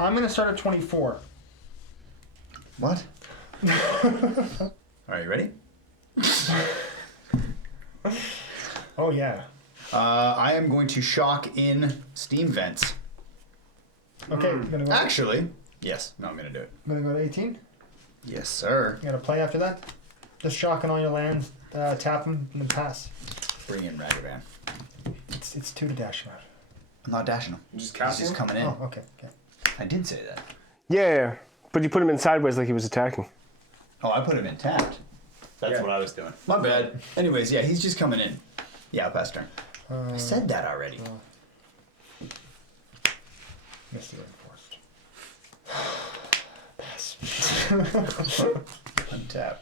I'm going to start at 24. What? Are you ready? Oh, yeah. I am going to shock in steam vents. Okay, gonna go. Actually, yes. No, I'm going to do it. I'm going to go to 18. Yes, sir. You got to play after that? Just shock on all your lands, tap them, and then pass. Bring in Ragavan. It's 2 to dash him out. I'm not dashing him. Just He's casting just coming in. Oh, okay. I did say that. Yeah, but you put him in sideways like he was attacking. Oh, I put him in tapped. That's what I was doing. My bad. Anyways, yeah, he's just coming in. Yeah, I'll pass turn. I said that already. Misty Rainforest. Pass. Untap.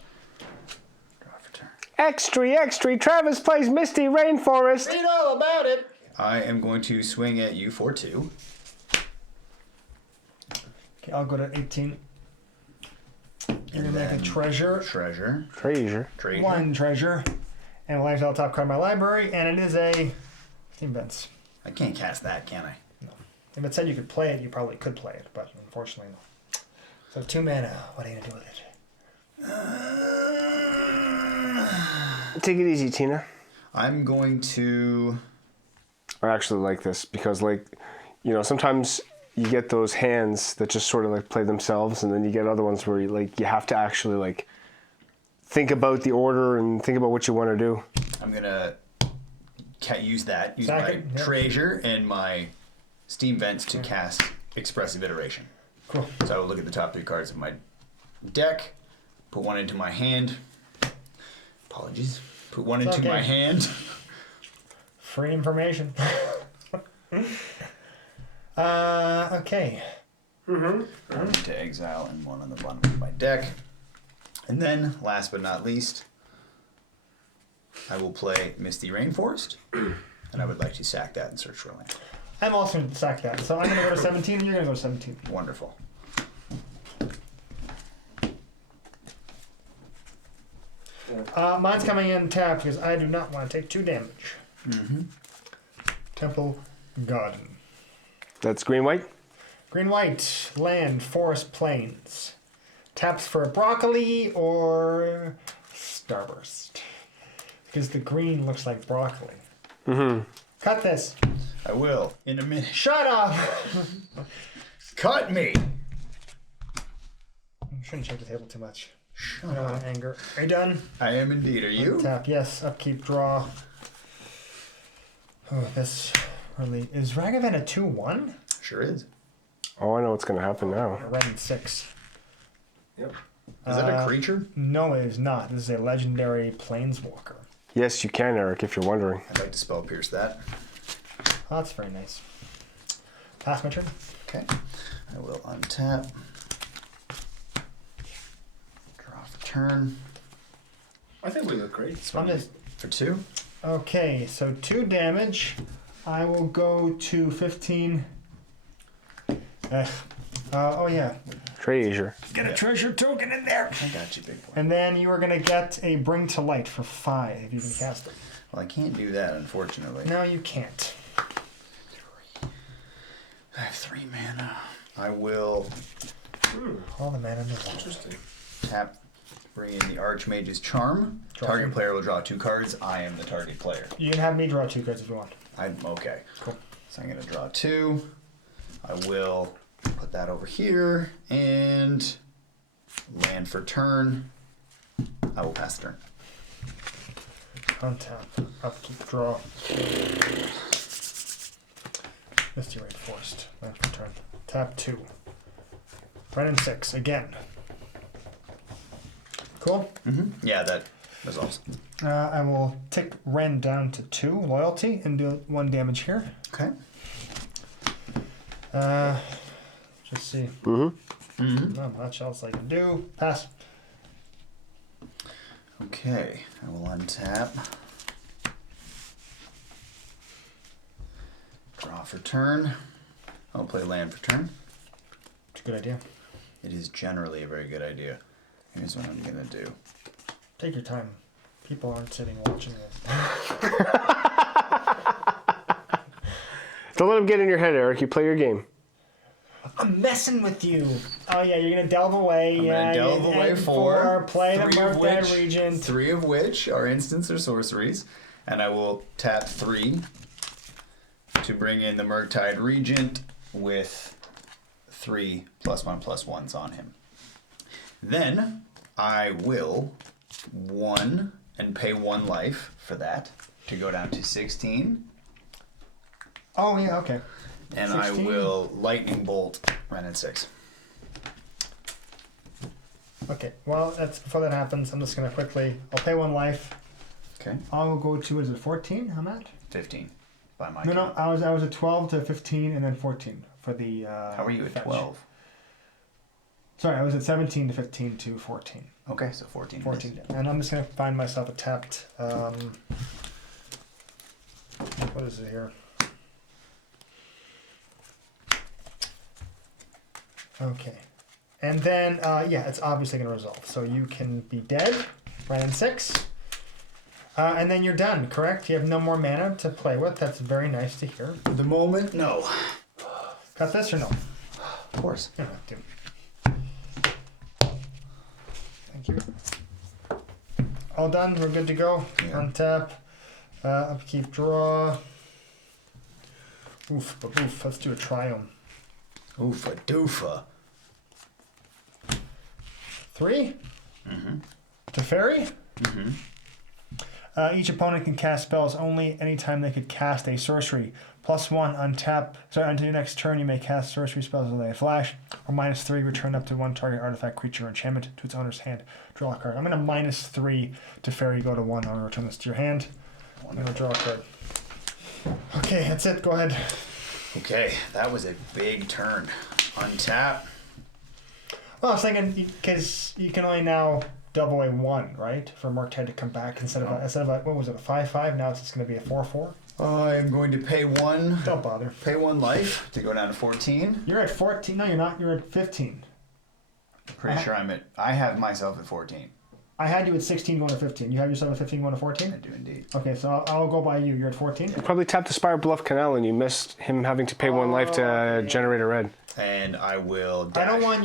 Draw for turn. Extra, Travis plays Misty Rainforest. Read all about it. I am going to swing at you for 2. Okay, I'll go to 18. You're going to make a then treasure. Treasure. Treasure. 1 treasure. And we'll exile the top card of my library, and it is a Steam Vents. I can't cast that, can I? No. If it said you could play it, you probably could play it, but unfortunately no. So 2 mana, what are you going to do with it? Take it easy, Tina. I'm going to... I actually like this because, like, you know, sometimes you get those hands that just sort of like play themselves, and then you get other ones where you have to actually like think about the order and think about what you want to do. I'm gonna use my Second, yeah. treasure and my steam vents to cast expressive iteration. Cool. So I will look at the top 3 cards of my deck, put 1 into my hand. Apologies. Put 1 into my hand. Free information. Okay. To exile and 1 on the bottom of my deck. And then, last but not least, I will play Misty Rainforest. And I would like to sack that and search for a land. I'm also going to sack that. So I'm going to go to 17 and you're going to go to 17. Wonderful. Mine's coming in tapped because I do not want to take 2 damage. Temple Garden. That's green-white? Green-white, land, forest, plains. Taps for broccoli or starburst. Because the green looks like broccoli. Cut this. I will in a minute. Shut up! Cut me! Shouldn't shake the table too much. I don't want to anger. Are you done? I am indeed. Are you? Tap, yes. Upkeep, draw. Oh, this really... Is Ragavan a 2-1? Sure is. Oh, I know what's going to happen now. Wrenn and Six. Yep. Is that a creature? No, it is not. This is a legendary planeswalker. Yes, you can, Eric, if you're wondering. I'd like to spell pierce that. Oh, that's very nice. Pass my turn. Okay. I will untap. Draw for turn. I think we look great. I'm just... For 2. Okay, so 2 damage. I will go to 15. Oh, yeah. Treasure. Get a treasure token in there. I got you, big boy. And then you are going to get a Bring to Light for 5 if you can cast it. Well, I can't do that, unfortunately. No, you can't. I have 3 mana. I will All the mana in the world. Interesting. tap, bring in the Archmage's Charm. Target player will draw 2 cards. I am the target player. You can have me draw 2 cards if you want. I'm okay. Cool. So I'm going to draw 2. I will put that over here and land for turn. I will pass the turn. Untap. Upkeep. Draw. Misty Rainforest. Land for turn. Tap 2. Wrenn and Six. Again. Cool. Yeah, that resolves. I will tick Wrenn down to 2 loyalty and do 1 damage here. Okay. Just see. Not much else I can do. Pass. Okay. I will untap. Draw for turn. I'll play land for turn. It's a good idea. It is generally a very good idea. Here's what I'm going to do. Take your time. People aren't sitting watching this. Don't let him get in your head, Eric. You play your game. I'm messing with you. Oh yeah, you're gonna delve away. I'm yeah, gonna delve away and 4. Play the 3 of Murktide which, Regent. 3 of which are instants or sorceries, and I will tap 3 to bring in the Murktide Regent with 3 +1/+1s on him. Then I will 1 and pay 1 life for that to go down to 16. Oh yeah, okay. And 16. I will lightning bolt Wrenn and Six. Okay. Well, that's before that happens. I'm just gonna quickly. I'll pay 1 life. Okay. I'll go to. Is it 14? I'm at. 15 by my No, count. I was at 12 to 15 and then 14 for the. How are you at fetch. 12? Sorry, I was at 17 to 15 to 14. Okay, so 14. 14. And I'm just gonna find myself a tapped. What is it here? Okay. And then, yeah, it's obviously going to resolve. So you can be dead, Wrenn and Six. And then you're done, correct? You have no more mana to play with. That's very nice to hear. At the moment, no. Cut this or no? Of course. You don't have to. Thank you. All done. We're good to go. Yeah. Untap. Upkeep, draw. Oof, but oof. Let's do a Triome. Oofa doofa. 3. Mm-hmm. Teferi. Mm-hmm. Each opponent can cast spells only anytime they could cast a sorcery. +1 untap. Sorry, until your next turn, you may cast sorcery spells as they flash. Or -3, return up to 1 target artifact, creature, or enchantment to its owner's hand. Draw a card. I'm going to -3 to Fairy, go to 1. I'm going to return this to your hand. I'm going to draw a card. Okay, that's it. Go ahead. Okay, that was a big turn. Untap. Well, I was thinking because you can only now double a 1, right? For Murktide to come back instead of a, what was it, a 5/5? Now it's just going to be a 4/4. I am going to pay 1. Don't bother. Pay 1 life to go down to 14. You're at 14. No, you're not. You're at 15. Pretty sure I have myself at 14. I had you at 16 going to 15. You have yourself at 15 going to I 14? do indeed. Okay, so I'll go by you. You're at 14? Probably tapped the Spire Bluff Canal and you missed him having to pay 1 life to generate a red. And I will dash. I don't want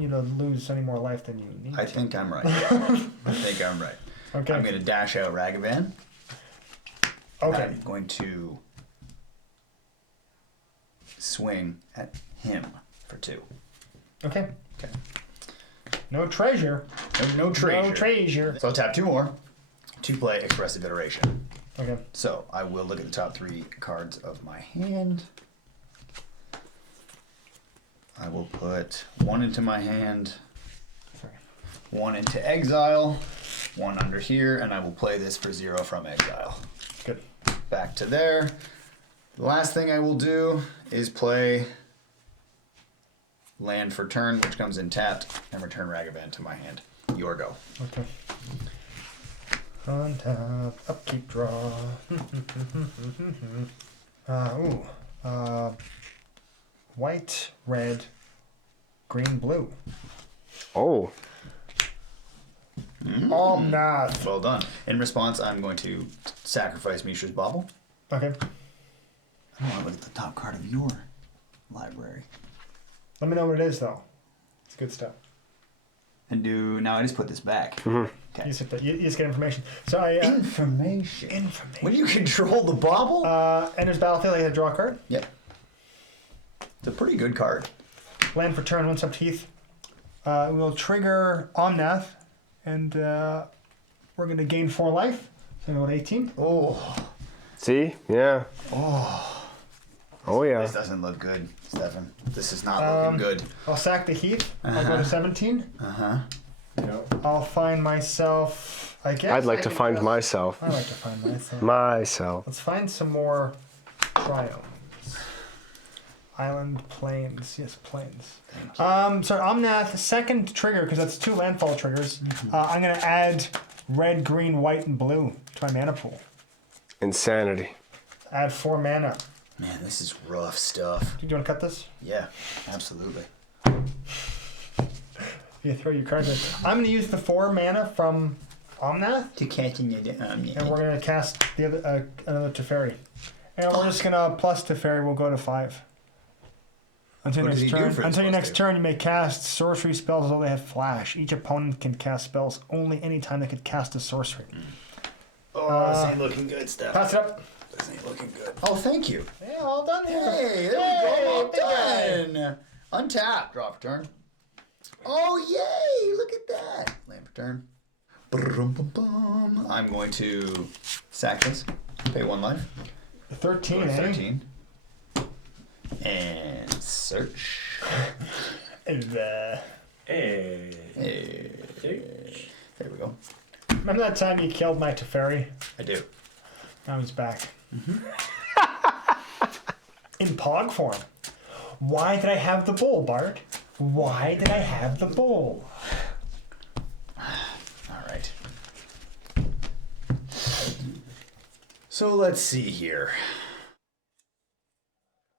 you to lose any more life than you need. I think I'm right. I think I'm right. Okay. I'm going to dash out Ragavan. Okay. I'm going to swing at him for 2. Okay. Okay. No treasure. No treasure. No treasure. So I'll tap 2 more to play Expressive Iteration. Okay. So I will look at the top 3 cards of my hand. I will put 1 into my hand, Sorry. 1 into exile, 1 under here, and I will play this for 0 from exile. Good. Back to there. The last thing I will do is play land for turn, which comes in tapped, and return Ragavan to my hand. Your go. Okay. On top, upkeep, draw. White, red, green, blue. Oh. Omnath. Well done. In response, I'm going to sacrifice Mishra's Bauble. Okay. I want to look at the top card of your library. Let me know what it is, though. It's good stuff. And now I just put this back. You Okay. just get information. So Information. When you control the bauble? enters battlefield, I get to draw a card. Yep. It's a pretty good card. Land for turn, 1 sub-teeth. We'll trigger Omnath, and we're going to gain 4 life. So I'm going to go to 18. Oh. See? Yeah. Oh, yeah. This doesn't look good, Stefan. This is not looking good. I'll sack the Heath. I'll go to 17. Uh-huh. I'll find myself, I guess. I'd like to can find just- myself. I like to find myself. Myself. Let's find some more triomes. Island, plains. Yes, plains. So Omnath, second trigger, because that's 2 landfall triggers. I'm going to add red, green, white, and blue to my mana pool. Insanity. Add 4 mana. Man, this is rough stuff. Do you want to cut this? Yeah, absolutely. You throw your cards in. I'm going to use the 4 mana from Omnath, To catch in your and we're going to cast the other another Teferi. And we're just going to plus Teferi, we'll go to 5. Until What your does next he do turn, for this until your plus next two? turn, you may cast sorcery spells as though they have flash. Each opponent can cast spells only anytime they could cast a sorcery. Oh, this ain't looking good stuff. Pass it up. This ain't looking good. Oh, thank you. Yeah, all done here. Hey, there we go. All done. Untap. Draw for turn. Oh, yay. Look at that. Land for turn. Brum-bum-bum. I'm going to sack this. Pay 1 life. 13, Go to eh? 13. And search. Hey. Hey. There we go. Remember that time you killed my Teferi? I do. Now he's back. In Pog form. Why did I have the bull, Bart? Why did I have the bull? All right. So let's see here.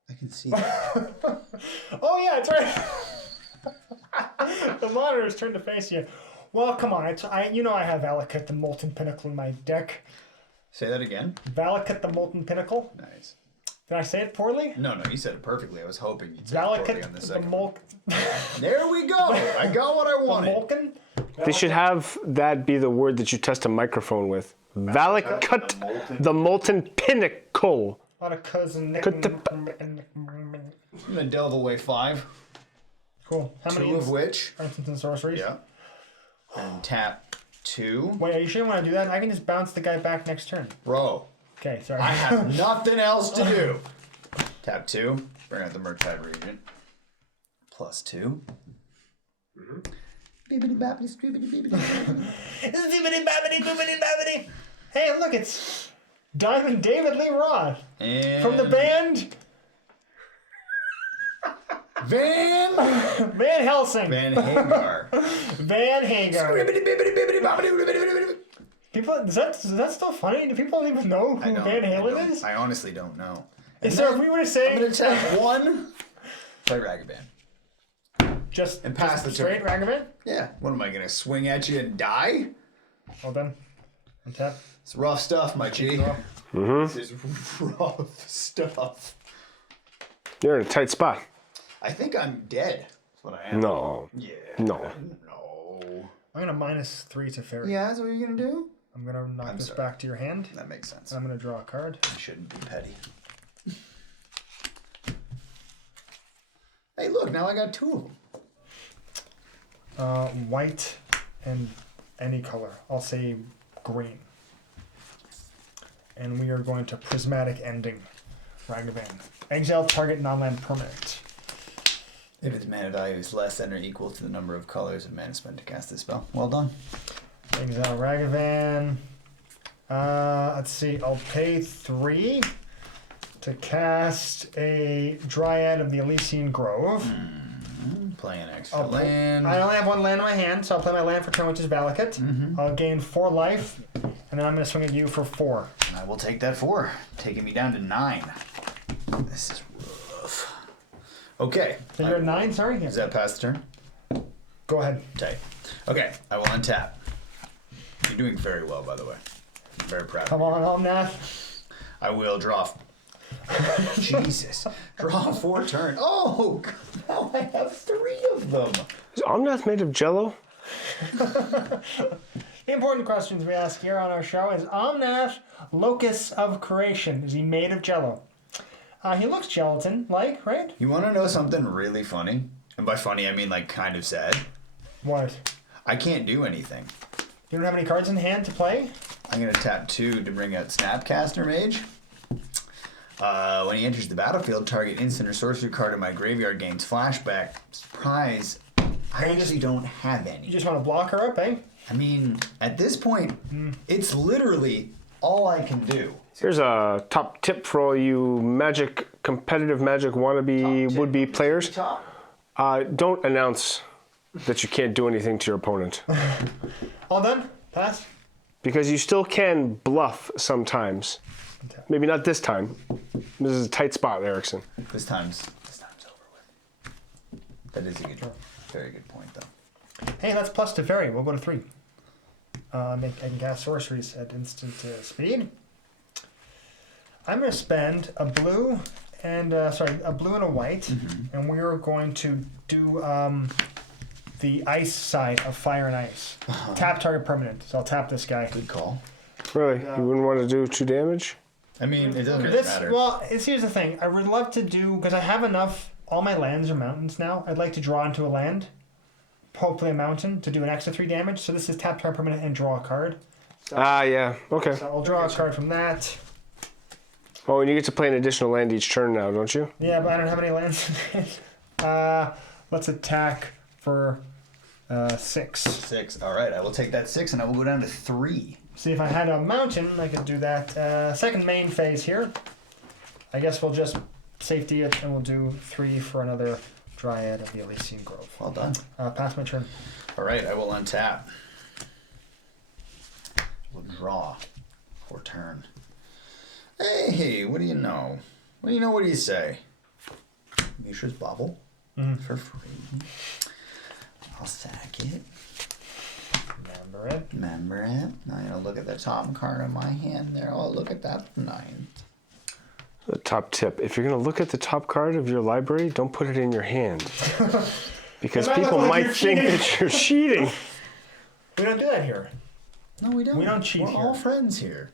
I can see that. Oh yeah, it's right. The monitor is turned to face you. Well, come on. You know I have Valaki, the Molten Pinnacle in my deck. Say that again. Valaki, the Molten Pinnacle. Nice. Did I say it poorly? No, you said it perfectly. I was hoping you'd say it poorly on the Valaki, the second. Molten. There we go. I got what I wanted. Molten. They should have that be the word that you test a microphone with. Valakut, the molten pinnacle. A lot of cousin. I'm gonna delve away 5. Cool. How many 2 of which. instants and sorceries? Yeah. And tap 2. Wait, are you sure you want to do that? I can just bounce the guy back next turn. Bro, Okay, sorry. I have nothing else to do. Tap 2. Bring out the Murktide Regent. Plus 2. Bibbidi babbidi scribbidi bibbidi. Hey, look, it's Diamond David Lee Roth And from the band Van Helsing. Van Hagar. Van Hagar. Bibbidi bibbidi bibbidi bobbidi bibbidi bibbidi. People, is that still funny? Do people even know who Van Halen is? I honestly don't know. Is there, if we were to say, I'm gonna tap 1. Play Ragavan. just and pass just the turn. straight Ragavan? Yeah. What am I gonna swing at you and die? Well done. Untap. It's rough stuff, my G. This is rough stuff. You're in a tight spot. I think I'm dead. That's what I am. No. Yeah. No. No. I'm gonna -3 to Fairy. Yeah, that's what you're gonna do? I'm gonna knock this sorry. back to your hand. That makes sense. I'm gonna draw a card. I shouldn't be petty. Hey, look, now I got 2 of them. White and any color. I'll say green. And we are going to Prismatic Ending. Ragavan. Exile target non-land permanent. If its mana value is less than or equal to the number of colors of mana spent to cast this spell. Well done. Exile Ragavan. Let's see. I'll pay 3 to cast a Dryad of the Ilysian Grove. Play an extra I'll land. I only have 1 land in my hand, so I'll play my land for turn, which is Valakut. I'll gain 4 life, and then I'm going to swing at you for 4. I will take that 4, taking me down to 9. This is rough. Okay. So you're at 9, sorry? Is that past the turn? Go ahead. Tight. Okay, I will untap. You're doing very well, by the way. I'm very proud Come of you. on, Omnath. I will draw. Jesus. Draw 4 turn. Oh, now I have 3 of them. Is Omnath made of jello? The important questions we ask here on our show is Omnath Locus of Creation. Is he made of jello? He looks gelatin-like, right? You want to know something really funny? And by funny, I mean like kind of sad. What? I can't do anything. You don't have any cards in hand to play? I'm going to tap 2 to bring out Snapcaster Mage. When he enters the battlefield, target instant or sorcery card in my graveyard gains flashback. Surprise, I actually don't have any. You just want to block her up, eh? I mean, at this point, it's literally all I can do. Here's a top tip for all you competitive Magic wannabe would-be players. Top. Don't announce that you can't do anything to your opponent. All done? Pass? Because you still can bluff sometimes. Maybe not this time. This is a tight spot, Erickson. This time's over with. That is a good, very good point, though. Hey, that's plus Teferi. We'll go to 3. I can cast sorceries at instant speed. I'm going to spend a blue and a blue and a white, and we're going to do the ice side of fire and ice. Tap target permanent. So I'll tap this guy. Good call. Really? You wouldn't want to do 2 damage? I mean, it doesn't really matter. Well, here's the thing. I would love to do, because I have enough, all my lands are mountains now. I'd like to draw into a land, hopefully a mountain, to do an extra 3 damage. So this is tap target permanent and draw a card. Yeah. Okay. So I'll draw a card from that. Oh, and you get to play an additional land each turn now, don't you? Yeah, but I don't have any lands. Let's attack for 6. 6. All right, I will take that 6 and I will go down to 3. See, if I had a mountain, I could do that. Second main phase here. I guess we'll just safety it and we'll do 3 for another Dryad of the Elysian Grove. Well done. Pass my turn. All right, I will untap. We'll draw for turn. Hey, what do you know? What do you say? Mishra's Bauble for free. I'll sack it. Remember it. Now, look at the top card of my hand there. Oh, look at that 9. The top tip. If you're going to look at the top card of your library, don't put it in your hand. Because people might think that you're cheating. We don't do that here. No, we don't. We don't cheat We're here. all friends here.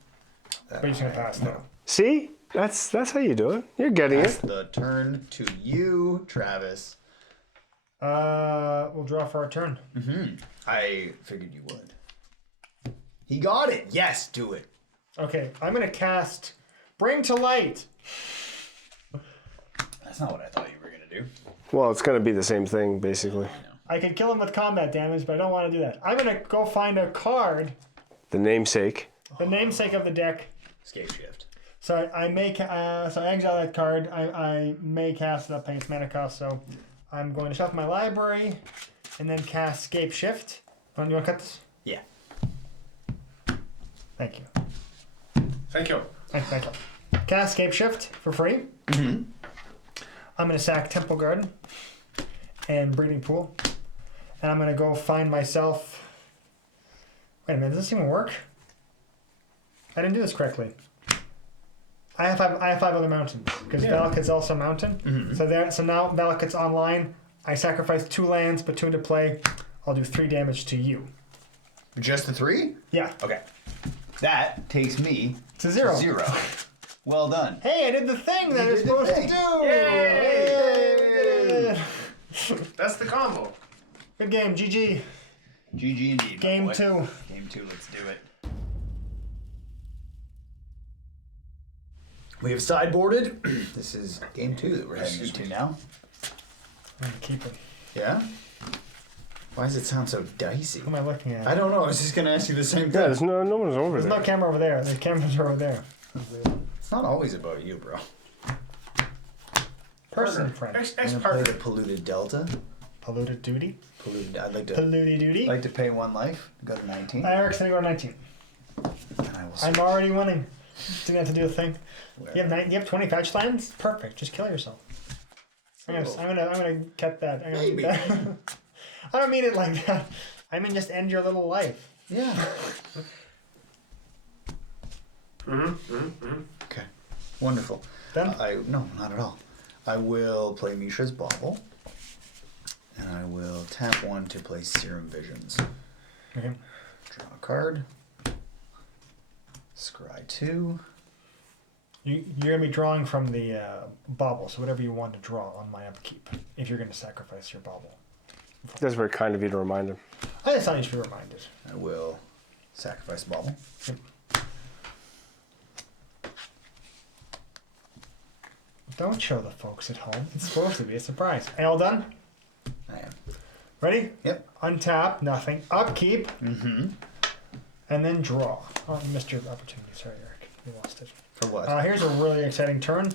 But you're going to pass now. See? That's how you do it. You're getting Pass it. the turn to you, Travis. We'll draw for our turn. I figured you would. He got it. Yes, do it. Okay, I'm going to cast Bring to Light. That's not what I thought you were going to do. Well, it's going to be the same thing, basically. I could kill him with combat damage, but I don't want to do that. I'm going to go find a card, The namesake. the namesake of the deck. Scapeshift. So I may I exile that card. I may cast it up paying its mana cost. So I'm going to shuffle my library and then cast Scapeshift. You want to cut this? Yeah. Thank you. Thank you. Thank you. Cast Scapeshift for free. I'm going to sack Temple Garden and Breeding Pool. And I'm going to go find myself... Wait a minute, does this even work? I didn't do this correctly. I have 5 other mountains because Valakut's also a mountain. So now Valakut's online. I sacrifice 2 lands, put 2 into play. I'll do 3 damage to you. Just the 3? Yeah. Okay. That takes me To 0. 0. Well done. Hey, I did the thing that I was did the supposed to thing. do. Yay! Yay! That's the combo. Good game, GG. GG indeed. my Game boy. 2. Game 2, let's do it. We have sideboarded. This is game 2 that we're heading into now. I'm gonna keep it. Yeah? Why does it sound so dicey? Who am I looking at? I don't know. I was just going to ask you the same Yeah, thing. there's no one's over There's there. no camera over there. The cameras are over there. It's not always about you, bro. Person friend. I'm going to play the Polluted Delta. Polluted duty. I'd like to Polluted duty. pay 1 life, go to 19. Eric's gonna go to 19. And I will I'm already winning. Didn't have to do a thing. Where- You have 20 fetch lands? Perfect. Just kill yourself. I'm gonna cut that. I'm gonna Maybe. keep that. I don't mean it like that. I mean just end your little life. Yeah. Okay. Wonderful. Done? No, not at all. I will play Mishra's Bauble. And I will tap 1 to play Serum Visions. Okay. Draw a card. Scry 2. You're gonna be drawing from the bauble, so whatever you want to draw on my upkeep. If you're gonna sacrifice your bauble. That's very kind of you to remind him. I just thought you should be reminded. I will sacrifice Bauble. Don't show the folks at home. It's supposed to be a surprise. Are you all done? I am. Ready? Yep. Untap, nothing. Upkeep, Mm-hmm. and then draw. Oh, you missed your opportunity. Sorry, Eric. You lost it. For what? Here's a really exciting turn.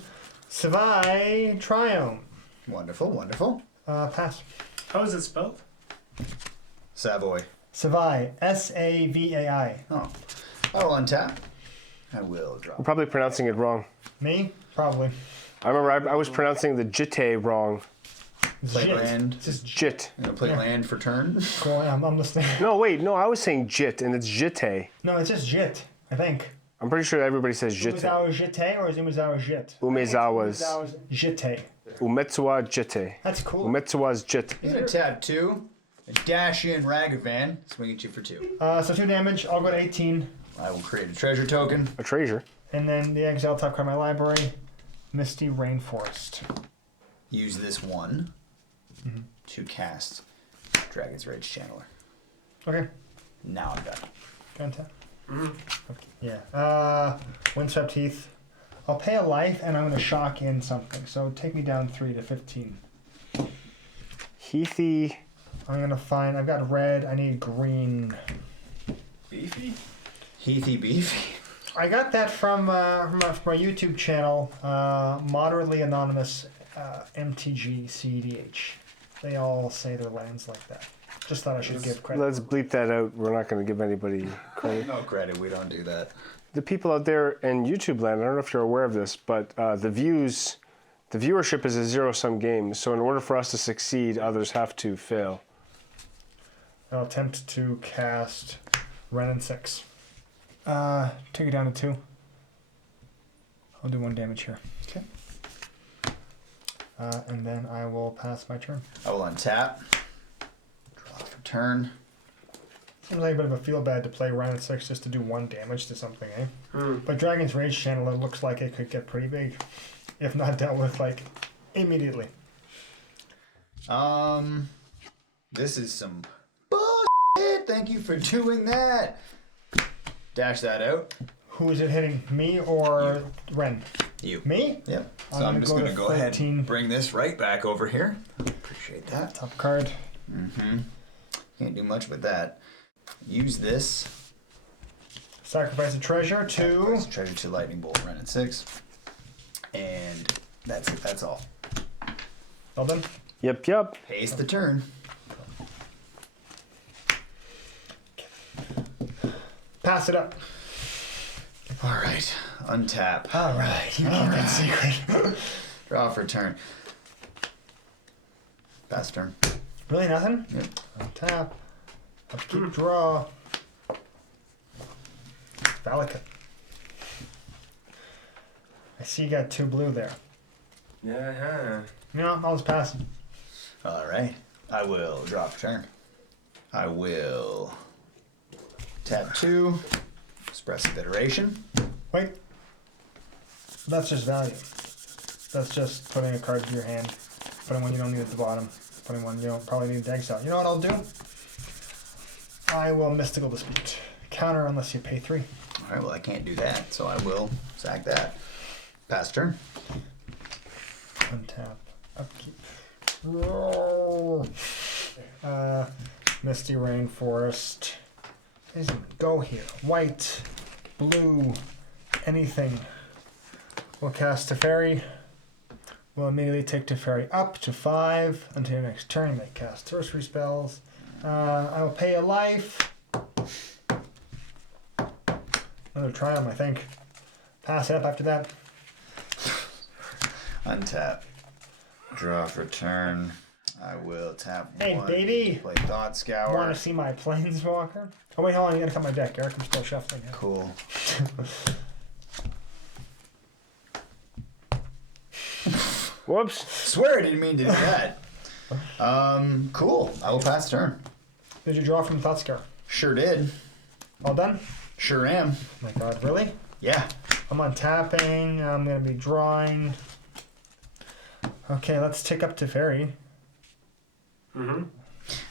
Sacred Triome. Wonderful, wonderful. Pass. How is it spelled? Savoy. Savai. S-A-V-A-I. Oh. I will untap. I will draw. I'm probably pronouncing it wrong. Me? Probably. I remember I was pronouncing the jite wrong. Play Jit. land. Just Jit. I'm gonna play land for turn. cool. I'm listening. No, wait, no, I was saying jit, and it's jite. No, it's just jit, I think. I'm pretty sure everybody says jite. Umezawa Jite or is Umezawa Jit? Umezawa's. Umezawa's Jite. Umetsuwa jite. That's cool. Umetsuwa's jite. You're gonna tap 2, and dash in Ragavan, swing at you for 2. So 2 damage. I'll go to 18. I will create a treasure token. A treasure. And then the exile top card of my library, Misty Rainforest. Use this one to cast Dragon's Rage Channeler. Okay. Now I'm done. Contact. Okay. Yeah. Windswept Heath. I'll pay a life and I'm going to shock in something. So take me down 3 to 15. Heathy. I'm going to find. I've got red. I need green. Beefy? Heathy Beefy. I got that from my YouTube channel, moderately anonymous MTG CDH. They all say their lands like that. Just thought I should give credit. Let's bleep that out. We're not going to give anybody credit. No credit, we don't do that. The people out there in YouTube land, I don't know if you're aware of this, but the viewership is a zero-sum game. So in order for us to succeed, others have to fail. I'll attempt to cast Wrenn and Six. Take it down to 2. I'll do 1 damage here. Okay. And then I will pass my turn. I will untap. Draw for turn. Seems like a bit of a feel bad to play Wrenn and Six just to do 1 damage to something, eh? But Dragon's Rage Channel, it looks like it could get pretty big. If not dealt with, like, immediately. This is some bullshit. Thank you for doing that. Dash that out. Who is it hitting? Me or Wrenn? You. Me? Yep. So I'm I'm gonna just go gonna to go ahead 13. and bring this right back over here. Appreciate that. Top card. Can't do much with that. Use this. Sacrifice a treasure to... Sacrifice a treasure to Lightning Bolt, Wrenn and Six. And that's it. That's all. All done? Yep. Pace the turn. Pass it up. All right. Untap. All right. You keep that secret. Draw for turn. Pass turn. Really nothing? Yep. Tap. Upkeep, draw. Valki. I see you got 2 blue there. Yeah. No, I'll just pass. All right. I will draw for turn. I will tap 2. Expressive Iteration. Wait. That's just value. That's just putting a card to your hand. Putting one you don't need at the bottom. Putting one you don't probably need to exile. You know what I'll do? I will Mystical Dispute. Counter unless you pay 3. All right. Well, I can't do that, so I will sack that. Pass turn. Untap. Upkeep. Roll. Misty Rainforest. Doesn't go here. White. Blue. Anything. We'll cast Teferi. We'll immediately take Teferi up to 5 until your next turn. You may cast sorcery spells. I will pay a life. Another Triome, I think. Pass it up after that. Untap. Draw for turn. I will tap Hey, 1. baby. Play Thought Scour. Want to see my Planeswalker? Oh wait, hold on. You gotta cut my deck, Eric. I'm still shuffling. Here. Cool. Whoops. Swear I didn't mean to do that. Cool. I will pass turn. Did you draw from Thoughtscar? Sure did. All done? Sure am. Oh my god, really? Yeah. I'm on tapping. I'm gonna be drawing. Okay, let's tick up Teferi. And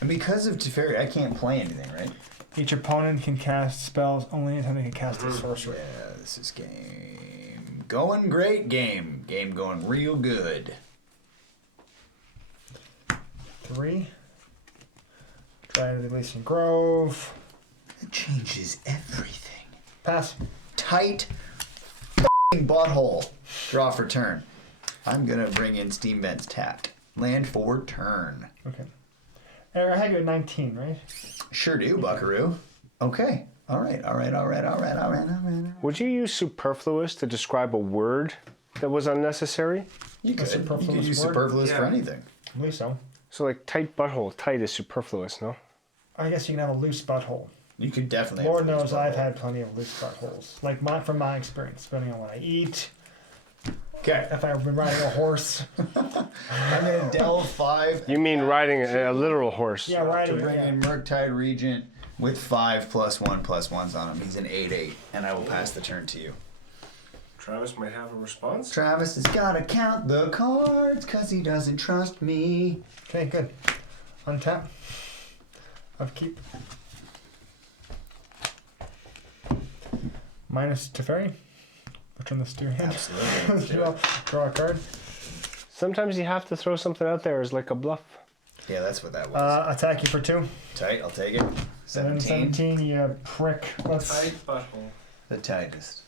because of Teferi, I can't play anything, right? Each opponent can cast spells only anytime they can cast a sorcery. Yeah, this is game going great. Game going real good. 3. Dryad of the Ilysian Grove. It changes everything. Pass. Tight f***ing butthole. Draw for turn. I'm gonna bring in Steam Vents tapped. Land for turn. Okay. Eric, I had you at 19, right? Sure do, Buckaroo. Okay. All right. Would you use superfluous to describe a word that was unnecessary? You could. You superfluous could use word? superfluous for Yeah. anything. I believe so. So like tight butthole. Tight is superfluous, no? I guess you can have a loose butthole. You could definitely. Lord have knows I've butthole. had plenty of loose butt holes. Like from my experience, depending on what I eat. Okay. If I've been riding a horse. I'm gonna delve 5. You mean riding a literal horse? Yeah, To riding. bring Yeah. in Murktide Regent with 5+1/+1s on him. He's an 8/8, and I will pass the turn to you. Travis might have a response. Travis has gotta count the cards because he doesn't trust me. Okay, good. Untap. Upkeep. Minus Teferi. Return this to your hand. Absolutely. Let's do it. Draw a card. Sometimes you have to throw something out there as like a bluff. Yeah, that's what that was. Attack you for 2. Tight, I'll take it. And 17. 17, you prick. Let's. Tight butthole. The tightest.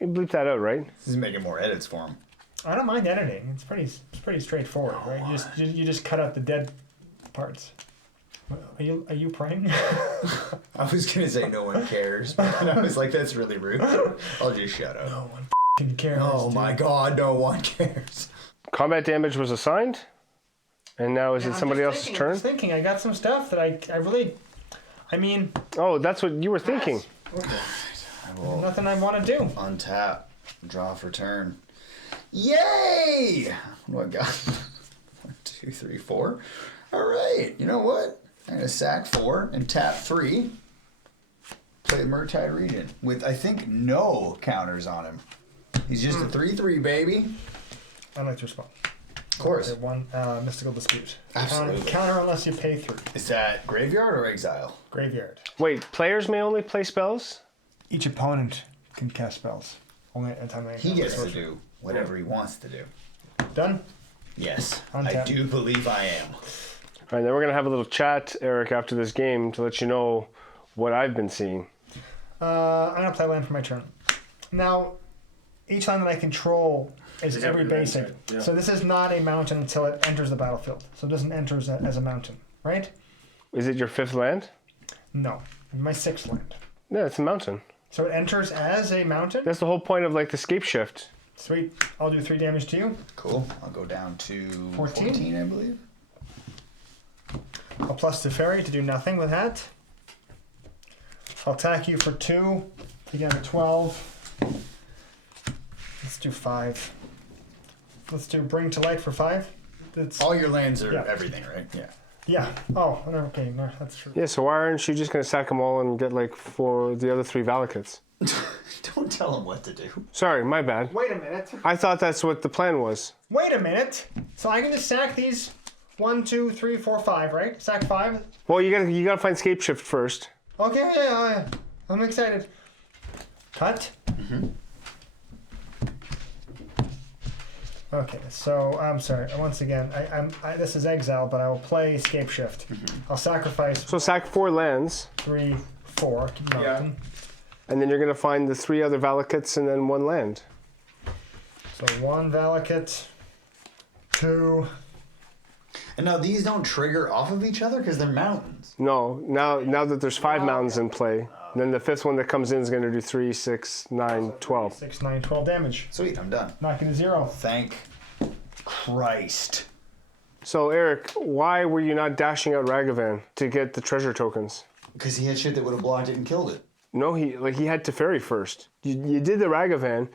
You bleep that out, right? This is making more edits for him. I don't mind editing. It's pretty straightforward, right? You just cut out the dead parts. Are you praying? I was gonna say no one cares, but then I was like, that's really rude. I'll just shut up. No one cares. Oh dude. my god, no one cares. Combat damage was assigned, and now is Yeah, it I'm somebody just else's thinking, turn? I'm just thinking. I got some stuff that I really. I mean, Oh, that's what you were thinking. I will nothing I want to do. untap, draw for turn. Yay! What do I got? 1, 2, 3, 4. Alright, you know what? I'm gonna sack 4 and tap 3. Play Murktide Regent with, I think, no counters on him. He's just a 3/3, baby. I'd like to respond. Of course. Okay, 1 mystical dispute. Absolutely. Counter unless you pay 3. Is that graveyard or exile? Graveyard. Wait, players may only play spells? Each opponent can cast spells. Only at a time they He gets to do whatever he wants to do. Done. Yes, Untap. I do believe I am. All right, then we're going to have a little chat, Eric, after this game to let you know what I've been seeing. I'm gonna play land for my turn. Now, each land that I control is Is every every basic. mountain, yeah. So this is not a mountain until it enters the battlefield. So it doesn't enter as a mountain, right? Is it your 5th land? No, my 6th land. Yeah, it's a mountain. So it enters as a mountain. That's the whole point of like the Scapeshift. Sweet. I'll do 3 damage to you. Cool. I'll go down to 14? 14, I believe. I'll plus Teferi to do nothing with that. I'll attack you for 2. You get a 12. Let's do 5. Let's do Bring to Light for 5. That's, All your lands are Yeah. everything, right? Yeah. yeah. Oh, okay. No, that's true. Yeah, so why aren't you just going to sack them all and get like the other 3 Valakits? Don't tell him what to do. Sorry, my bad. Wait a minute. I thought that's what the plan was. Wait a minute. So I can just sack these 1, 2, 3, 4, 5, right? Sack 5. Well, you gotta find Scapeshift first. Okay, yeah. I'm excited. Cut. Okay, so I'm sorry. Once again, this is exile, but I will play Scapeshift. I'll sacrifice So sack 4 lands, 3, 4. Yeah. and then you're gonna find the 3 other Valakits and then 1 land. So 1 Valakut, 2. And now these don't trigger off of each other because they're mountains. No, now that there's 5 mountains in play, then the 5th one that comes in is gonna do 3, 6, 9, 12. 6, 9, 12 damage. Sweet, I'm done. Knocking to 0. Thank Christ. So Eric, why were you not dashing out Ragavan to get the treasure tokens? Because he had shit that would have blocked it and killed it. No, he had Teferi first. You did the Ragavan,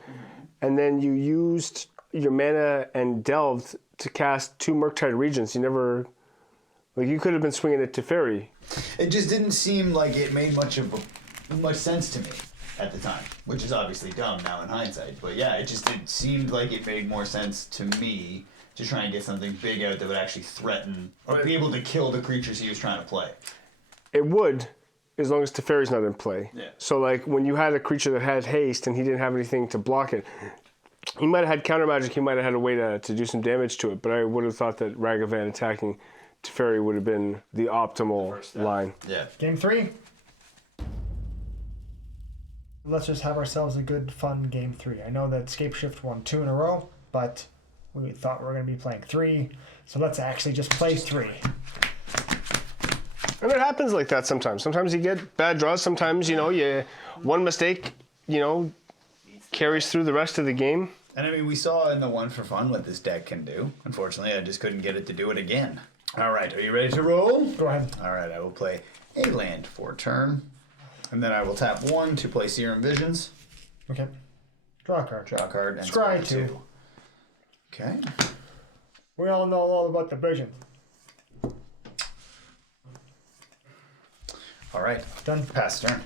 and then you used your mana and delved to cast 2 Murktide Regents. You never, you could have been swinging at Teferi. It just didn't seem like it made much sense to me at the time, which is obviously dumb now in hindsight. But yeah, it seemed like it made more sense to me to try and get something big out that would actually threaten or be able to kill the creatures he was trying to play. It would, as long as Teferi's not in play. Yeah. So like when you had a creature that had haste and he didn't have anything to block it, he might have had counter magic, he might have had a way to do some damage to it, but I would have thought that Ragavan attacking Teferi would have been the optimal line. Yeah. Game 3. Let's just have ourselves a good, fun game 3. I know that Scapeshift won 2 in a row, but we thought we were going to be playing 3. So let's actually just play 3. And it happens like that sometimes. Sometimes you get bad draws. Sometimes, one mistake, carries through the rest of the game. And I mean, we saw in the one for fun what this deck can do. Unfortunately, I just couldn't get it to do it again. All right, are you ready to roll? Go ahead. All right, I will play a land for a turn. And then I will tap 1 to play Serum Visions. Okay. Draw a card. Draw a card and Scry scry 2. Okay. We all know all about the vision. All right. Done. Pass turn.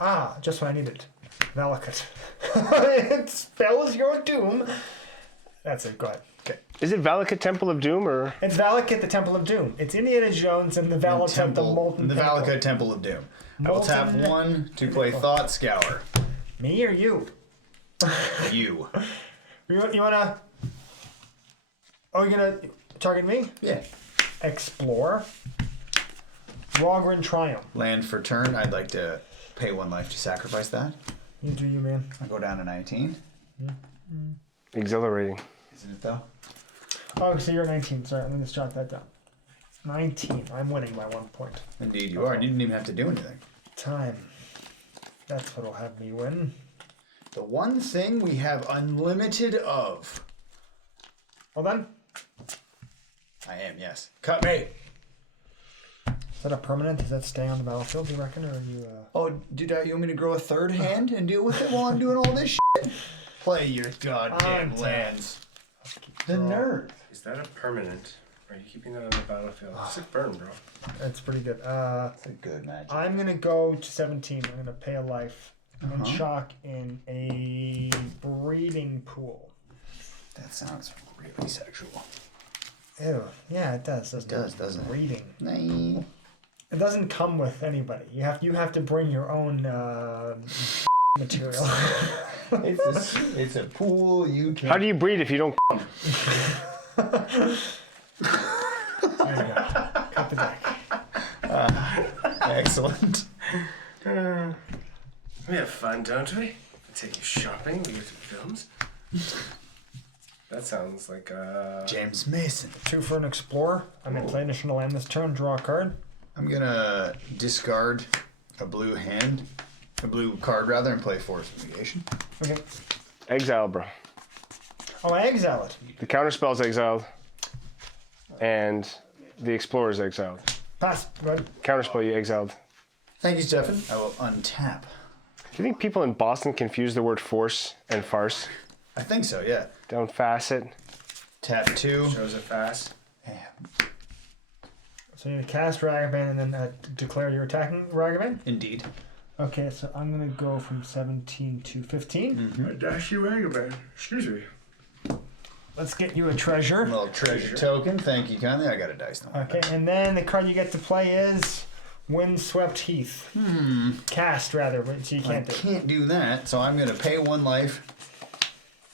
Ah, just what I needed. Valakut. It spells your doom. That's it. Go ahead. Okay. Is it Valki Temple of Doom or? It's Valakut, the Temple of Doom. It's Indiana Jones and the Valakut, the Molten The Temple. Valki Temple of Doom. I will tap Molten 1 to play Thought Scour. Me or you? You. You wanna? Oh, you're gonna target me? Yeah. Explore. Raugrin Triome. Land for turn. I'd like to pay 1 life to sacrifice that. You do you, man. I go down to 19. Exhilarating. Isn't it though? Oh, so you're 19. Sorry, let me just jot that down. 19. I'm winning by 1 point. Indeed you are. You didn't even have to do anything. Time. That's what'll have me win. The one thing we have unlimited of. Well done. I am, yes. Cut me. Is that a permanent? Does that stay on the battlefield, do you reckon? Or are you, Oh, dude, you want me to grow a third hand and deal with it while I'm doing all this shit? Play your goddamn lands. The nerve. Is that a permanent? Are you keeping that on the battlefield? It's a burn, bro. That's pretty good. That's a good magic. I'm going to go to 17. I'm going to pay a life. I'm going to shock in a breeding pool. That sounds really sexual. Ew. Yeah, it does. It does, doesn't it? Breeding. Nah. It doesn't come with anybody. You have to bring your own material. It's a pool. You can. How do you breed if you don't? There you go. Cut the deck. Excellent. We have fun, don't we? We take you shopping, we go to films. That sounds like James Mason. 2 for an explorer. I'm going to play additional land this turn. Draw a card. I'm gonna discard a blue card rather, and play Force of Negation. Okay. Exile, bro. Oh, I exile it. The counterspell's exiled, and the explorer's exiled. Pass. Good. Counterspell you exiled. Thank you, Stefan. I will untap. Do you think people in Boston confuse the word force and farce? I think so, yeah. Don't facet. Tap 2. shows it fast. Yeah. So you cast Ragavan and then declare you're attacking Ragavan? Indeed. Okay, so I'm going to go from 17 to 15. A dashy ragavan. Excuse me. Let's get you a treasure. Little treasure token. Thank you kindly. I got a dice now. Okay, and then the card you get to play is Windswept Heath. Cast, rather, but so you I can't do it. can't do that, so I'm gonna pay 1 life.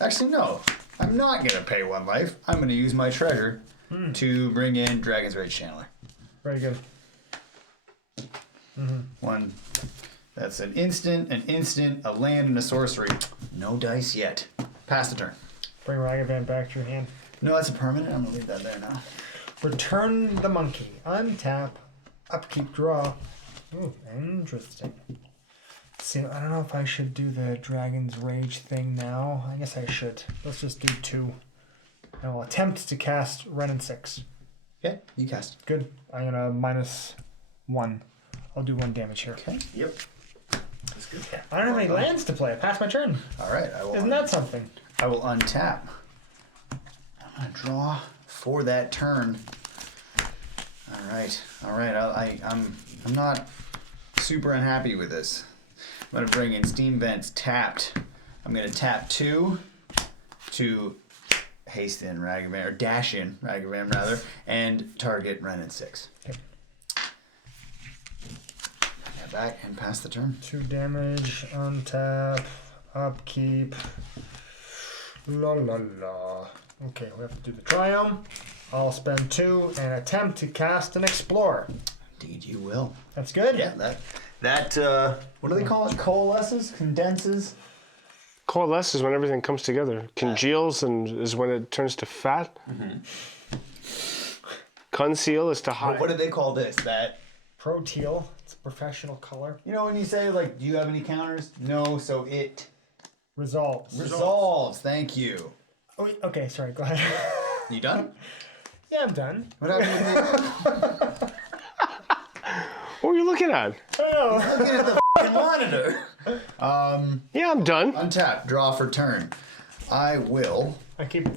Actually, no. I'm not gonna pay 1 life. I'm gonna use my treasure to bring in Dragon's Rage Channeler. Very good. 1. That's an instant, a land, and a sorcery. No dice yet. Pass the turn. Bring Ragavan back to your hand. No, that's a permanent. I'm gonna leave that there now. Return the monkey. Untap. Upkeep, draw. Ooh, interesting. See, I don't know if I should do the Dragon's Rage thing now. I guess I should. Let's just do 2. And I'll attempt to cast Wrenn and Six. Okay, you cast. Good. I'm gonna -1. I'll do 1 damage here. Okay. Yep. That's good. I don't have any lands to play. I passed my turn. All right. Isn't that something? I will untap. I'm gonna draw for that turn. All right. I'm not super unhappy with this. I'm gonna bring in Steam Vents tapped. I'm gonna tap 2 to haste in Ragavan, or dash in Ragavan rather, and target Wrenn and Six. Okay. Get back and pass the turn. 2 damage. Untap. Upkeep. La la la. Okay, we have to do the Triome. I'll spend 2 and attempt to cast an Explorer. Indeed, you will. That's good. Yeah, that what do they call it? Coalesces, condenses. Coalesce is when everything comes together. Congeals and is when it turns to fat. Conceal is to hide. What do they call this? That Pro Teal. It's a professional color. you know when you say like, do you have any counters? No, so it Resolves. resolves. Thank you. Oh, wait, okay, sorry. Go ahead. You done? Yeah, I'm done. What happened to What were you looking at? Oh. looking at the f***ing monitor? Yeah, I'm done. Untap, draw for turn. I will I keep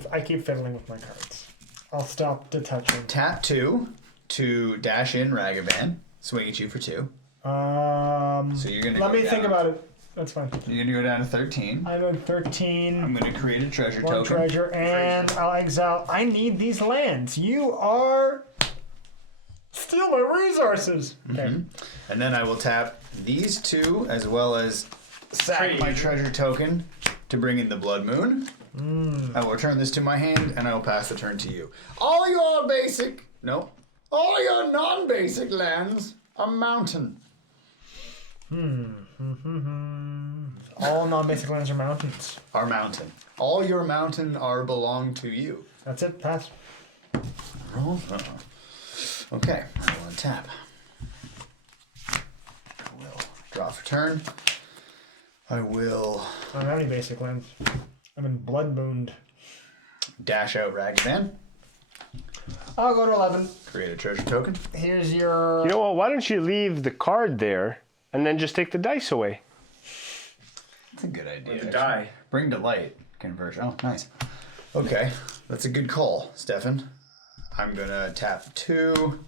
fiddling with my cards. I'll stop to touch them. tap 2 to dash in Ragavan, swing at you for 2. So you're gonna Let go me think down. about it. That's fine. You're gonna go down to 13. I go 13. I'm gonna create a treasure One token. treasure, and I'll exile. I need these lands. You are steal my resources. Okay. And then I will tap these 2 as well as sack my treasure token to bring in the Blood Moon. I will return this to my hand and I will pass the turn to you. All your non-basic lands are mountain. All non-basic lands are mountains. Are mountain. All your mountain are belong to you. That's it. Pass. Okay, I will untap. I will draw for turn. I will I don't have any basic lands. I'm in Blood Mooned. dash out Ragavan, I'll go to 11. create a treasure token. Here's your. You know what? Why don't you leave the card there and then just take the dice away? That's a good idea. You actually. die. Bring to light conversion. Oh, nice. Okay, that's a good call, Stefan. I'm gonna tap 2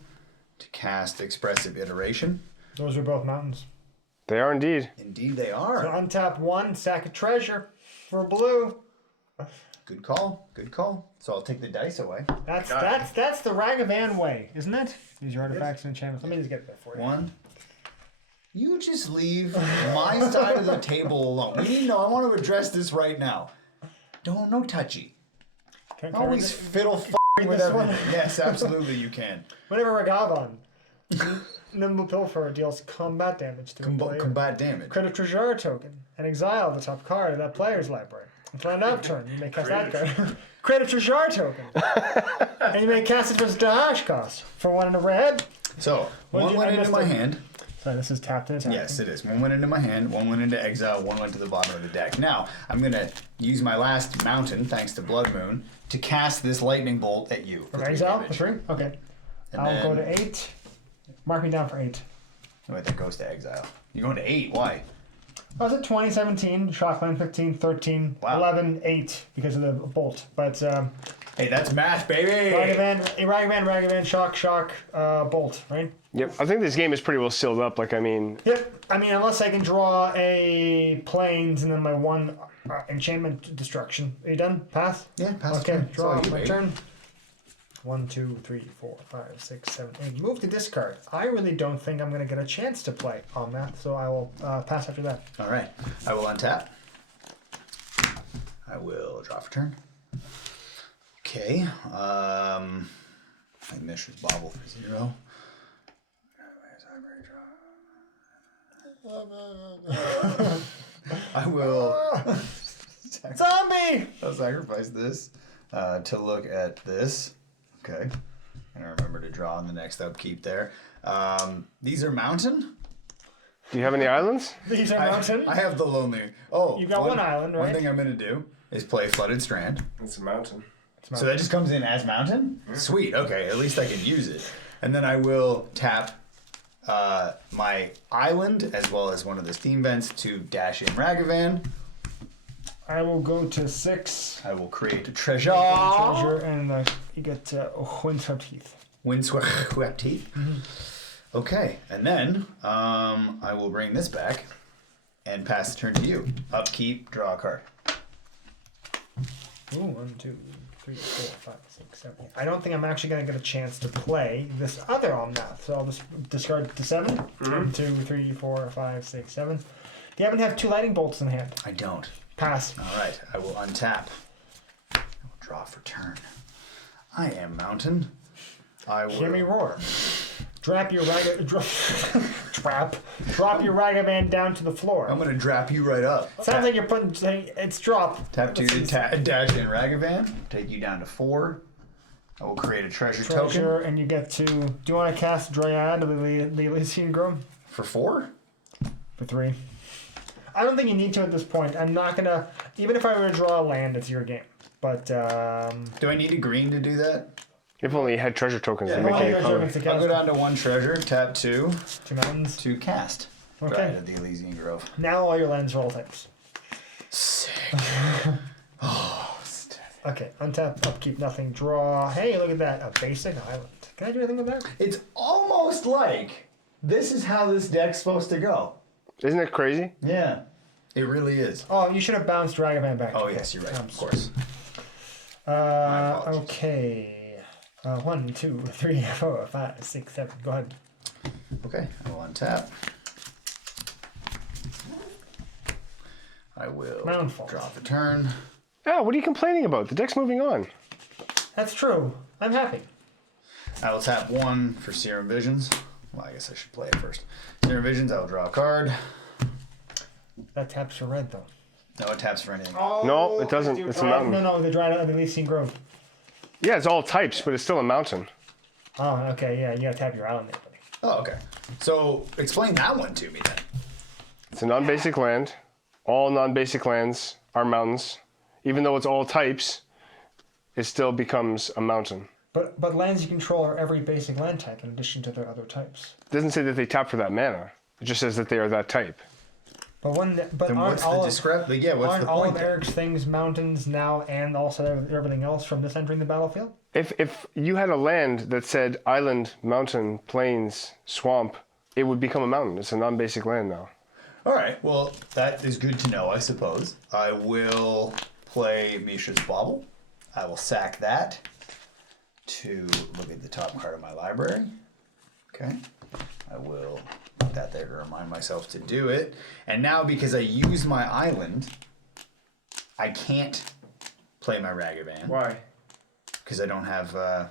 to cast Expressive Iteration. Those are both mountains. They are indeed. Indeed, they So are. untap 1, sack a treasure for blue. Good call. Good call. So I'll take the dice away. That's Got the Ragavan way, isn't it? Use your artifacts and enchantments. Let me just get there for you. 1. You just leave my side of the table alone. I want to address this right now. No touchy. Can't Always fiddle with this everything. one? Yes, absolutely you can. Whenever Ragavan, Nimble Pilfer deals combat damage to a player. Combat damage. Create a treasure token and exile the top card of that player's library. Until end of turn, you may cast that card. Create a treasure token. And you may cast it for its dash cost. For 1 in a red. So, What did one you- went I into missed my it. hand. So this is tapped and attack. Yes, it is. 1 went into my hand, 1 went into exile, 1 went to the bottom of the deck. Now, I'm going to use my last mountain, thanks to Blood Moon, to cast this lightning bolt at you. From for 3 exile? damage. For 3? Okay. And I'll go then- to 8. Mark me down for 8. Wait, that goes to exile. You're going to 8. Why? I was at 20, 17, Shockland 15, 13, Wow. 11, 8 because of the bolt. But Hey, that's math, baby! Ragavan, shock, bolt, right? Yep. I think this game is pretty well sealed up. Like, I mean, Yep. I mean, unless I can draw a planes and then my 1 enchantment destruction. Are you done? Pass? Yeah, pass the Okay, turn. It's all draw you, my baby. turn. turn. 1, 2, 3, 4, 5, 6, 7, 8. Move to discard. I really don't think I'm going to get a chance to play Omnath, so I will pass after that. All right. I will untap. I will draw for turn. Okay. My Mishra's Bauble for 0. I will Zombie! I'll sacrifice this to look at this. Okay. And remember to draw on the next upkeep there. These are mountain? do you have any islands? These are mountain. I have the lonely. Oh, You got one island, One right? thing I'm going to do is play Flooded Strand. It's a mountain. So that just comes in as mountain? Sweet. Okay, at least I can use it. And then I will tap my island as well as one of the steam vents to dash in Ragavan. I will go to 6. I will create a treasure. Treasure, and you get Windswept Heath. Windswept Teeth. Okay, and then I will bring this back and pass the turn to you. Upkeep, draw a card. Ooh, 1, 2, 3, 4, 5, 6, 7. I don't think I'm actually going to get a chance to play this other Omnath, so I'll just discard to 7. 1, 2, 3, 4, 5, 6, 7. Do you happen to have 2 lightning bolts in hand? I don't. Pass. All right, I will untap. I will draw for turn. I am mountain. I will. Hear me roar. Drop your Drop your Ragavan down to the floor. I'm gonna drop you right up. Sounds like you're putting it's drop. Tap 2 to dash in Ragavan. Take you down to 4. I will create a treasure token Treasure, and you get to. Do you want to cast Dryad of the Ilysian Grove? for 4. For 3. I don't think you need to at this point. I'm not gonna. Even if I were to draw a land, it's your game. But Do I need a green to do that? If only you had treasure tokens Yeah, to well, make any treasure color. makes a I'll go cast. down to 1 treasure, tap 2 2 mountains. to cast. Okay. Dryad of the Ilysian Grove. Now all your lands are all types. Sick. Okay, untap, upkeep, nothing, draw. Hey, look at that, a basic island. Can I do anything with that? It's almost like this is how this deck's supposed to go. Isn't it crazy? Yeah. It really is. Oh, you should have bounced Dragon back. Oh, yes, you're right. Of course. Okay. 1, 2, 3, 4, 5, 6, 7. Go ahead. Okay, I will untap. I will Moundfall. draw the turn. Yeah, what are you complaining about? The deck's moving on. That's true. I'm happy. I will tap 1 for Serum Visions. Well, I guess I should play it first. Serum Visions, I will draw a card. That taps for red, though. No, it taps for anything. Oh, No, it doesn't. It's a mountain. No, the Dryad of the Ilysian Grove. Yeah, it's all types, but it's still a mountain. Oh, okay, yeah, you gotta tap your island there, buddy. Oh, okay. So explain that one to me then. It's a non-basic land. All non-basic lands are mountains. Even though it's all types, it still becomes a mountain. But lands you control are every basic land type in addition to their other types. It doesn't say that they tap for that mana. It just says that they are that type. But Then aren't what's the all discrepancy? Yeah, what's aren't the all point of then? Eric's things mountains now, and also everything else from this entering the battlefield? If you had a land that said island, mountain, plains, swamp, it would become a mountain. It's a non-basic land now. All right, well, that is good to know, I suppose. I will play Mishra's Bauble. I will sack that to look at the top card of my library. Okay. I will put that there to remind myself to do it. And now, because I use my island, I can't play my Ragavan. Why? Because I don't have... Do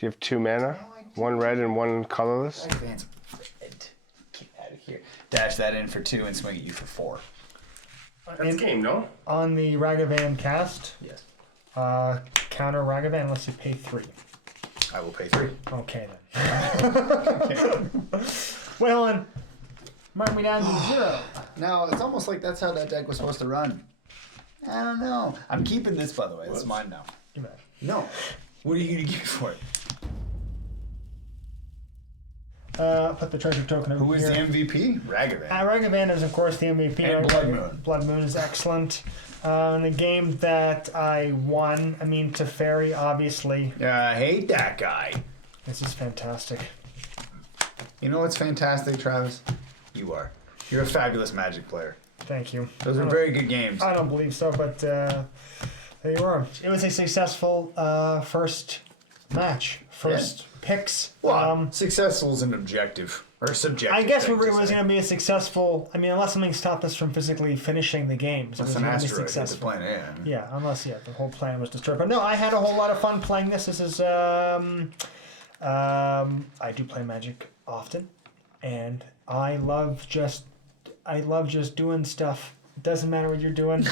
you have 2 mana? 1 red and 1 colorless? Ragavan's red. Get out of here. Dash that in for 2 and swing at you for 4. That's game, no? On the Ragavan cast, Yes. counter Ragavan unless you pay 3. I will pay 3. Okay then. Well, and mark me down to 0. Now, it's almost like that's how that deck was supposed to run. I don't know. I'm keeping this, by the way. It's mine now. Give me that. No. What are you going to give me for it? Put the treasure token over Who is here. the MVP? Ragavan. Ragavan is, of course, the MVP. And Blood Moon. Blood Moon is excellent. In the game that I won, Teferi, obviously. I hate that guy. This is fantastic. You know what's fantastic, Travis? You are. You're a fabulous Magic player. Thank you. Those are very good games. I don't believe so, but there you are. It was a successful first match. First picks. Well, successful is an objective. Or subjective. I guess thing it to was say. going to be a successful... unless something stopped us from physically finishing the games. That's it was an going to be asteroid. Hit the successful. planet, yeah. Yeah, unless, the whole plan was destroyed. But no, I had a whole lot of fun playing this. This is... I do play Magic often. And I love just doing stuff. It doesn't matter what you're doing.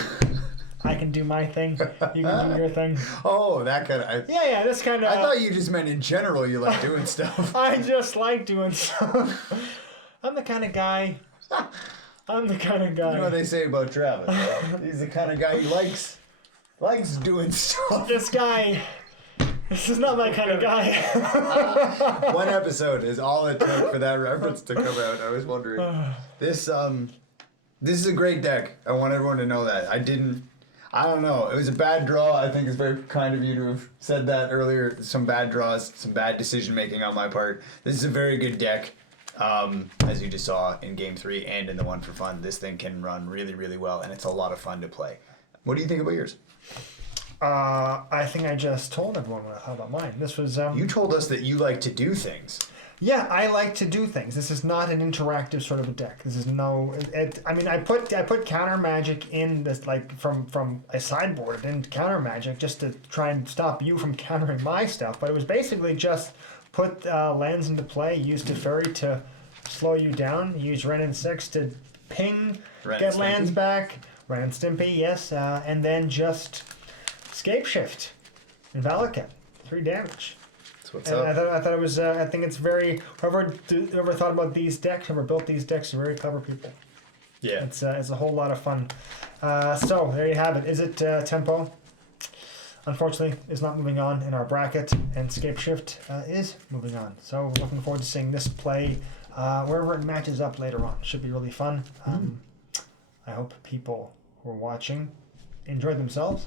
I can do my thing. You can do your thing. Oh, that kind of... Yeah, this kind of... I thought you just meant in general you like doing stuff. I just like doing stuff. I'm the kind of guy. You know what they say about Travis? He's the kind of guy who likes doing stuff. This guy. This is not my kind of guy. One episode is all it took for that reference to come out. I was wondering. This is a great deck. I want everyone to know that. I don't know. It was a bad draw. I think it's very kind of you to have said that earlier. Some bad draws, some bad decision making on my part. This is a very good deck. As you just saw in Game 3 and in the one for fun, this thing can run really, really well, and it's a lot of fun to play. What do you think about yours? I think I just told everyone what I thought about mine. This was... You told us that you like to do things. Yeah, I like to do things. This is not an interactive sort of a deck. This is no... I put counter magic in this, like, from a sideboard into counter magic just to try and stop you from countering my stuff. But it was basically just put lands into play, use Teferi to slow you down, use Wrenn and Six to ping, get lands back, Wrenn and Stimpy, yes, and then just Scapeshift and Valki, 3 damage. What's And up? I thought it was. I think it's very. Whoever thought about these decks, whoever built these decks, are very clever people. Yeah. It's a whole lot of fun. So there you have it. Is it tempo? unfortunately, is not moving on in our bracket, and Scapeshift is moving on. So we're looking forward to seeing this play wherever it matches up later on. Should be really fun. I hope people who are watching enjoy themselves.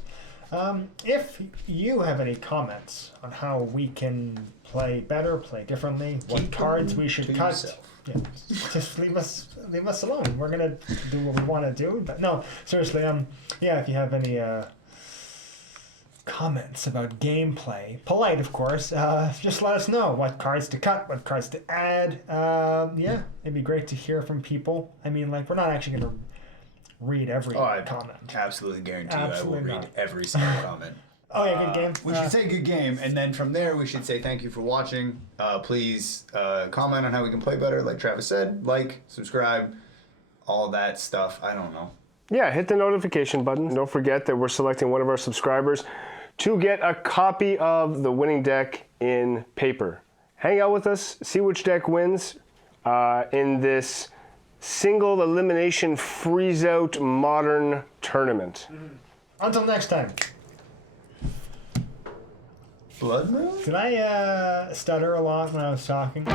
If you have any comments on how we can play better, play differently, what Keep cards them we should to cut, yourself. yeah, just leave us alone. We're gonna do what we want to do. But no, seriously, yeah, if you have any comments about gameplay, polite of course, just let us know what cards to cut, what cards to add. Yeah, it'd be great to hear from people. I mean, like, we're not actually gonna read every I comment. absolutely guarantee Absolutely I will read not. every single comment. Oh yeah, good game. We should say good game, and then from there we should say thank you for watching. Please comment on how we can play better, like Travis said. Like, subscribe, all that stuff. I don't know. Yeah, hit the notification button. Don't forget that we're selecting one of our subscribers to get a copy of the winning deck in paper. Hang out with us, see which deck wins in this single elimination freeze-out modern tournament. Until next time. Blood Moon? Did I stutter a lot when I was talking?